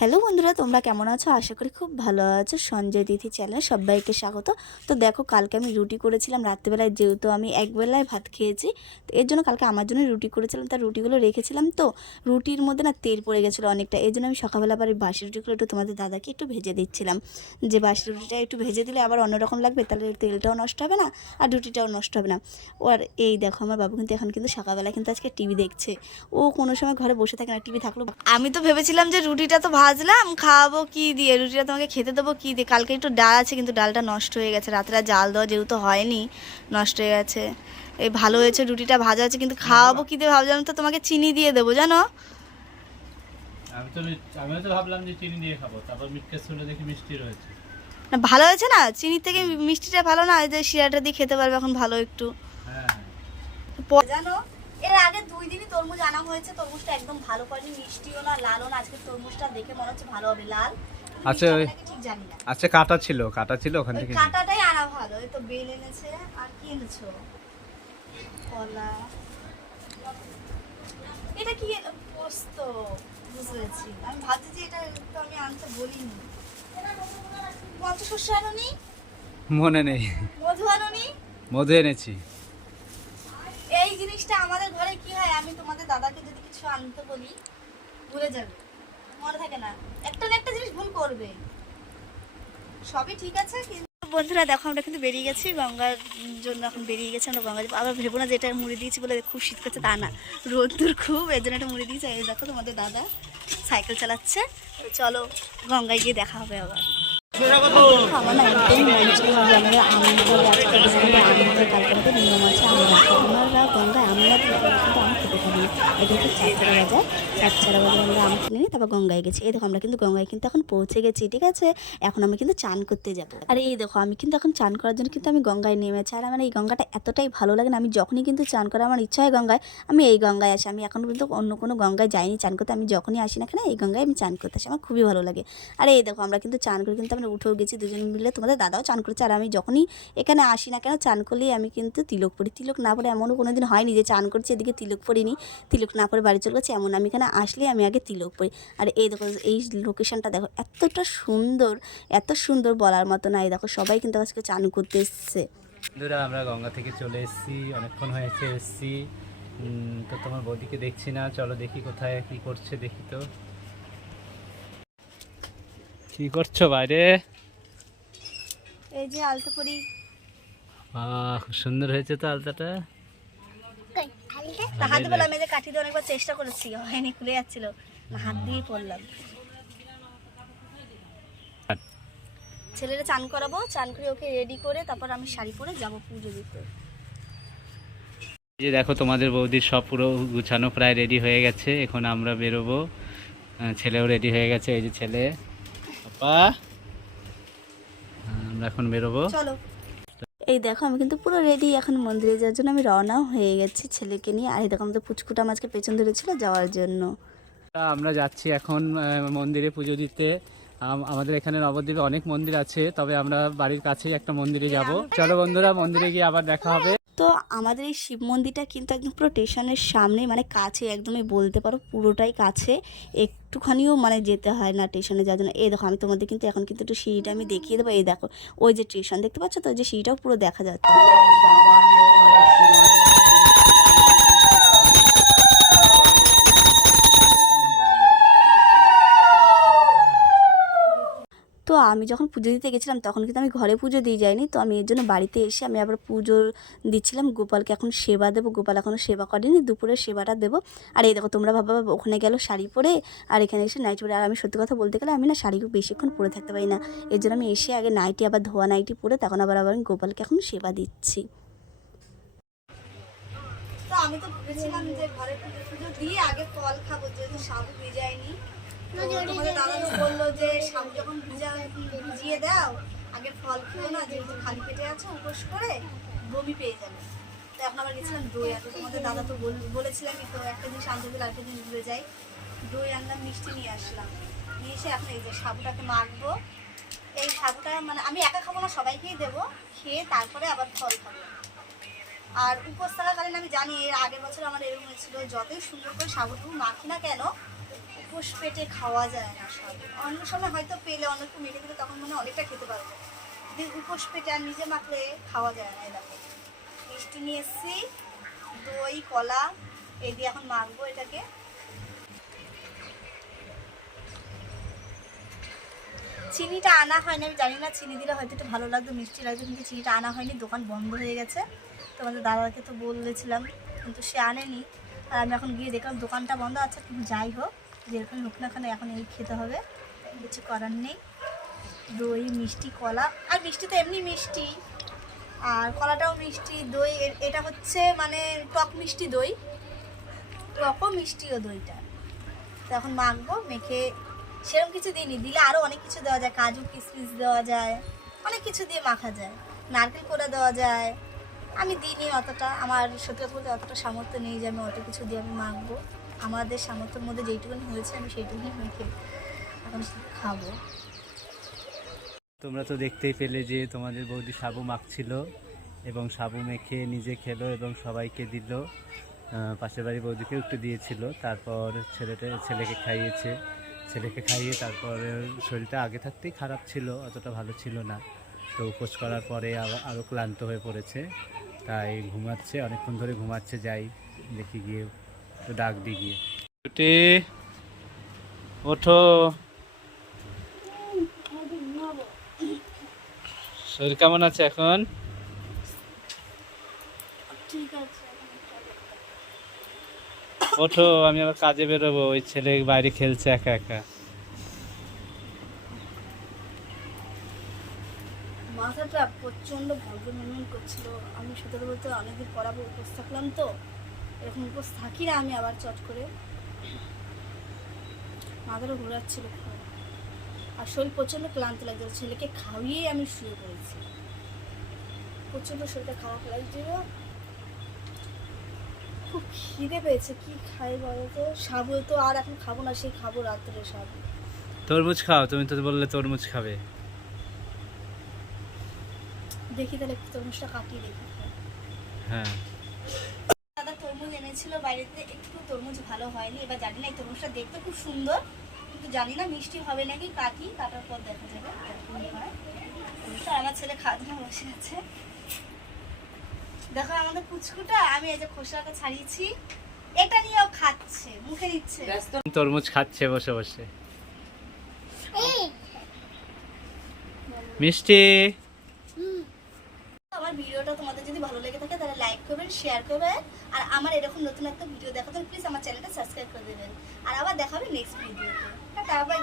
Hello বন্ধুরা, তোমরা কেমন আছো? আশা করি খুব ভালো আছো। সঞ্জয় তিথি চ্যানেলে সবাইকে স্বাগত। তো দেখো, কালকে আমি রুটি করেছিলাম রাত্রেবেলায়, যেহেতু আমি একবেলায় ভাত খেয়েছি, তো এর জন্য কালকে আমার জন্য রুটি করেছিলাম। তার রুটিগুলো রেখেছিলাম, তো রুটির মধ্যে না তেল পড়ে গেছিলো অনেকটা। এই জন্য আমি সকালবেলা আবার এই বাসি রুটিগুলো একটু তোমাদের দাদাকে একটু ভেজে দিচ্ছিলাম, যে বাসি রুটিটা একটু ভেজে দিলে আবার অন্যরকম লাগবে, তাহলে তেলটাও নষ্ট হবে না আর রুটিটাও নষ্ট হবে না। আর এই দেখো, আমার বাবু কিন্তু এখন কিন্তু সকালবেলা কিন্তু আজকে টিভি দেখছে। ও কোনো সময় ঘরে বসে থাকে না, টিভি থাকলেও। আমি তো ভেবেছিলাম যে রুটিটা তো ভাজলাম, খাওয়াবো কি দিয়ে, রুটিটা তোমাকে খেতে দেবো কি দিয়ে। কালকে একটু ডাল আছে, কিন্তু ডালটা নষ্ট হয়ে গেছে, রাত্রে জাল দেওয়া যেহেতু হয়নি, নষ্ট হয়ে গেছে। এই ভালো হয়েছে রুটিটা ভাজা আছে, কিন্তু খাওয়াবো কি দিয়ে ভাবলাম, তো তোমাকে চিনি দিয়ে দেবো জানো। আমি তো ভাবলাম যে চিনি দিয়ে খাবো, তারপর মিটকে শুনে দেখি মিষ্টি রয়েছে। না, ভালো হয়েছে না, চিনির থেকে মিষ্টিটা ভালো না, এই যে শিরাটা দিয়ে খেতে পারবে এখন ভালো একটু। হ্যাঁ জানো, এর আগে 2 দিনই তরমুজ আনা হয়েছে, তরমুজটা একদম ভালো করেনি, মিষ্টিও না লালও না। আজকে তরমুজটা দেখে মনে হচ্ছে ভালো হবে, লাল। আচ্ছা ঠিক জানি না, আচ্ছা, কাটা ছিল ওখান থেকে। কাটাটাই আনা ভালো। এই তো বেল এনেছে, আর কি এনেছো? কলা। এটা কি পোস্ত? বুঝেছি, আমি ভাবছি যে এটা তো আমি আনতে বলিনি। পঞ্চশস্য আনুনি? মনে নেই। মধু আনুনি? মধু এনেছি। এই জিনিসটা আমাদের ঘরে কি হয়, আমি তোমাদের দাদাকে যদি কিছু আনতে বলি ভুলে যাবে, মনে থাকে না, একটা না একটা জিনিস ভুল করবে। সবই ঠিক আছে, কিন্তু বন্ধুরা দেখো, আমরা কিন্তু বেরিয়ে গেছি গঙ্গার জন্য। এখন বেরিয়ে গেছি আমরা গঙ্গা যাবো। আবার ভেবো না যে এটা মুড়ি দিয়েছি বলে খুব শীত করছে, তা না, রোদ্দুর খুব, এর জন্য একটা মুড়ি দিয়েছে। এই দেখো তোমাদের দাদা সাইকেল চালাচ্ছে। তো চলো গঙ্গায় গিয়ে দেখা হবে আবার। আমার না একদমই মন ছিল যে আমাদের আমগুলো আজকে বিকেলে আমগুলো কালকে রাতে নিয়ম আছে আম রাখা। আমরা গঙ্গায় আম না দিলে কিন্তু আম খেতে পারি না। এটা হচ্ছে চারচারা বাজার, চারচারা বাজারে আমরা আম কিনে নিই, তারপর গঙ্গায় গেছি। এই দেখো, আমরা কিন্তু গঙ্গায় কিন্তু এখন পৌঁছে গেছি, ঠিক আছে। এখন আমি কিন্তু চান করতে যাবো। আর এই দেখো, আমি কিন্তু এখন চান করার জন্য কিন্তু আমি গঙ্গায় নেমেছি। আর আমার এই গঙ্গাটা এতটাই ভালো লাগে না, আমি যখনই কিন্তু চান করা আমার ইচ্ছা হয় গঙ্গায়, আমি এই গঙ্গায় আসি। আমি এখন কিন্তু অন্য কোনো গঙ্গায় যাইনি চান করতে, আমি যখনই আসি না কেন এই গঙ্গায় আমি চান করতে আসি, আমার খুবই ভালো লাগে। আর এই দেখো, আমরা কিন্তু চান করে কিন্তু আমরা উঠেও গেছি দুজন মিলে, তোমাদের দাদাও চান করেছে। আর আমি যখনই এখানে আসি না কেন চান করলেই আমি কিন্তু তিলক পরি। তিলক না পরে এমনও কোনো দিন হয়নি যে চান করছি এদিকে তিলক পরিনি, তিলক না পরে বাড়ি চলে গেছে, এমন আমি এখানে আসলেই আমি আগে তিলক পরি। আর এই দেখো, এই লোকেশনটা দেখো, এতটা সুন্দর, এত সুন্দর বলার মতো না। এই দেখো, সবাই কিন্তু আজকে চান করতে এসছে। বন্ধুরা, আমরা গঙ্গা থেকে চলে এসেছি, অনেকক্ষণ হয়েছে এসেছি। তো তোমার বৌদিকে দেখছি না, চলো দেখি কোথায় কি করছে, দেখি তো কি করছো বাইরে। এই যে আলতা পরি। খুব সুন্দর হয়েছে তো আলতাটা। হাত দিয়ে বললাম, এই যে কাঠি দিয়ে অনেকবার চেষ্টা করেছি, হয়নি, খুলে যাচ্ছিল, হাত দিয়ে পড়লাম। ছেলেরা চান করাবো, চান করে ওকে রেডি করে তারপর আমি শাড়ি পরে যাবো পুজো দিতে। এই যে দেখো, তোমাদের বৌদির সব পুরো গুছানো প্রায় রেডি হয়ে গেছে, এখন আমরা বেরোবো। ছেলেও রেডি হয়ে গেছে, এই যে ছেলে, পাপা, আমরা এখন বেরোবো। চলো। এই দেখো, আমি কিন্তু পুরো রেডি, এখন মন্দিরে যাওয়ার জন্য আমি রওনাও হয়ে গেছি ছেলেকে নিয়ে। আর এই দেখো, আমাদের পুচকুটা আজকে পেছন ধরেছিল যাওয়ার জন্য। আমরা যাচ্ছি এখন মন্দিরে পুজো দিতে। আমাদের এখানে নবদ্বীপে অনেক মন্দির আছে, তবে আমরা বাড়ির কাছেই একটা মন্দিরে যাব। চলো বন্ধুরা, মন্দিরে গিয়ে আবার দেখা হবে। তো আমাদের এই শিব মন্দিরটা কিন্তু একদম পুরো স্টেশনের সামনে, মানে কাছে, একদমই বলতে পারো পুরোটাই কাছে, একটুখানিও মানে যেতে হয় না স্টেশনে যাওয়ার জন্য। এই দেখো, আমি তোমাদের কিন্তু এখন কিন্তু একটু সিঁড়িটা আমি দেখিয়ে দেবো। এই দেখো, ওই যে স্টেশন দেখতে পাচ্ছ তো, ওই যে সিঁড়িটাও পুরো দেখা যাচ্ছে। তো আমি যখন পুজো দিতে গেছিলাম তখন কিন্তু আমি ঘরে পুজো দিয়ে যাইনি, তো আমি এর জন্য বাড়িতে এসে আমি আবার পুজো দিচ্ছিলাম। গোপালকে এখন সেবা দেবো, গোপাল এখনও সেবা করেনি, দুপুরের সেবাটা দেবো। আর এই দেখো, তোমরা ভাবা ওখানে গেল শাড়ি পরে আর এখানে এসে নাইটি পরে। আর আমি সত্যি কথা বলতে গেলে আমি না শাড়ি বেশিক্ষণ পরে থাকতে পারি না, এর জন্য আমি এসে আগে নাইটি, আবার ধোয়া নাইটি পরে তখন আবার আমি গোপালকে এখন সেবা দিচ্ছি। তো আমি তো ভেবেছিলাম যে ঘরে পুজো দিয়ে আগে ফল খাবো, যেহেতু সাবু ভিজায়নি। তোমাদের দাদা তো বললো যে সাবু যখন ভিজিয়ে দাও আগে ফল খেও না, যেহেতু খালি পেটে আছে, উপোস করে বমি পেয়ে যাবে। তো এখন আবার গেছিলাম দই আনতে, তোমাদের দাদা তো বলেছিলামই তো, একটা জিনিস আনতে গেলে আরেকটা জিনিস ভুলে যাই। দই আনলাম, মিষ্টি নিয়ে আসলাম, নিয়ে এসে এখন এই যে সাবুটাকে মাখবো। এই সাবুটা মানে আমি একা খাবো না, সবাইকেই দেবো, খেয়ে তারপরে আবার ফল খাবো। আর উপোস থাকাকালীন আমি জানি, এর আগের বছর আমার এরকম হয়েছিল, যতই সুন্দর করে সাবুটুকু মাখি না কেন, উপোস পেটে খাওয়া যায় না সব। অন্য সময় হয়তো পেলে অনেকটা মেখে দিলে তখন মনে হয় অনেকটা খেতে পারবো, কিন্তু উপোস পেটে আর নিজে মাখলে খাওয়া যায় না। এরকম মিষ্টি নিয়ে এসেছি, দই কলা এই দিয়ে এখন মাখবো এটাকে। চিনিটা আনা হয়নি, আমি জানি না চিনি দিলে হয়তো একটু ভালো লাগতো, মিষ্টি লাগতো, কিন্তু চিনিটা আনা হয়নি, দোকান বন্ধ হয়ে গেছে। তোমাদের দাদাকে তো বলেছিলাম কিন্তু সে আনেনি, আর আমি এখন গিয়ে দেখলাম দোকানটা বন্ধ আছে। কিন্তু যাই হোক, যেরকম হোক না কেন এখন এই খেতে হবে, কিছু করার নেই। দই মিষ্টি কলা, আর মিষ্টি তো এমনি মিষ্টি, আর কলাটাও মিষ্টি, দই এটা হচ্ছে মানে টক মিষ্টি দই, টকও মিষ্টিও দইটা। তো এখন মাখবো, মেখে সেরকম কিছু দিইনি, দিলে আরও অনেক কিছু দেওয়া যায়, কাজু কিশমিশ দেওয়া যায়, অনেক কিছু দিয়ে মাখা যায়, নারকেল কোড়া দেওয়া যায়। আমি দিইনি অতটা, আমার সত্যি কথা বলতে অতটা সামর্থ্য নেই যে আমি অত কিছু দিয়ে আমি মাখবো। আমাদের সামর্থ্যের মধ্যে যেইটুকুনি হয়েছে আমি সেইটুকুনি মেখে এখন খাবো। তোমরা তো দেখতেই পেলে যে তোমাদের বৌদি সাবু মাখছিল এবং সাবু মেখে নিজে খেলো এবং সবাইকে দিল। পাশের বাড়ি বৌদিকেও একটু দিয়েছিল, তারপর ছেলেকে খাইয়েছে। ছেলেকে খাইয়ে তারপর শরীরটা আগে থাকতেই খারাপ ছিল, অতটা ভালো ছিল না। তো উপোস করার পরে আরও ক্লান্ত হয়ে পড়েছে, তাই ঘুমাচ্ছে, অনেকক্ষণ ধরে ঘুমাচ্ছে। যাই দেখি গিয়ে একটু ডাক দিই গিয়ে। ছুটি ওঠো, শরীর কেমন আছে এখন? ঠিক আছে, ওঠো, আমি আবার কাজে বেরোবো। ওই ছেলে বাইরে খেলছে একা একা। মাথাটা প্রচণ্ড ভগনমন করছিল। আমি সত্যি বলতে অনেকদিন পড়াবো উপোস থাকলাম, তো এরকম উপোস থাকি না আমি, আবার চট করে মাথাটা ঘোরাচ্ছিল খুব, আর শরীর প্রচণ্ড ক্লান্ত লাগছিল। ছেলেকে খাইয়ে আমি শুয়ে পড়েছি, প্রচণ্ড শরীরটা খারাপ লাগছিল, খুব খিদে পেয়েছে। কি খাই বলো তো? সাবু তো আর এখন খাবো না, সেই খাবো রাত্রে সাবু। তরমুজ খাও, তুমি তো বললে তরমুজ খাবে। দেখি তাহলে একটু তরমুজটা কাটিয়ে দেখি। হ্যাঁ, দাদা তরমুজ এনেছিল বাইরেতে, একটু তরমুজ ভালো হয়নি। এবার জানি না, এই তরমুজটা দেখতে খুব সুন্দর, কিন্তু জানি না মিষ্টি হবে নাকি। কাটার পর দেখা যাবে কেমন হয়। তরমুজটা আমার ছেলে খাওয়ার জন্য বসে আছে। দেখো আমাদের পুচকুটা, আমি এই যে খোসাটা ছাড়িয়েছি, এটা নিয়েও খাচ্ছে, মুখে দিচ্ছে। তরমুজ খাচ্ছে বসে বসে। মিষ্টি। আমার ভিডিওটা তোমাদের যদি ভালো লেগে থাকে তাহলে লাইক করবেন, শেয়ার করবেন, আর আমার এরকম নতুন একটা ভিডিও দেখাতে প্লিজ আমার চ্যানেলটা সাবস্ক্রাইব করে দেবেন। আর আবার দেখা হবে নেক্সট ভিডিওতে। Tata, by.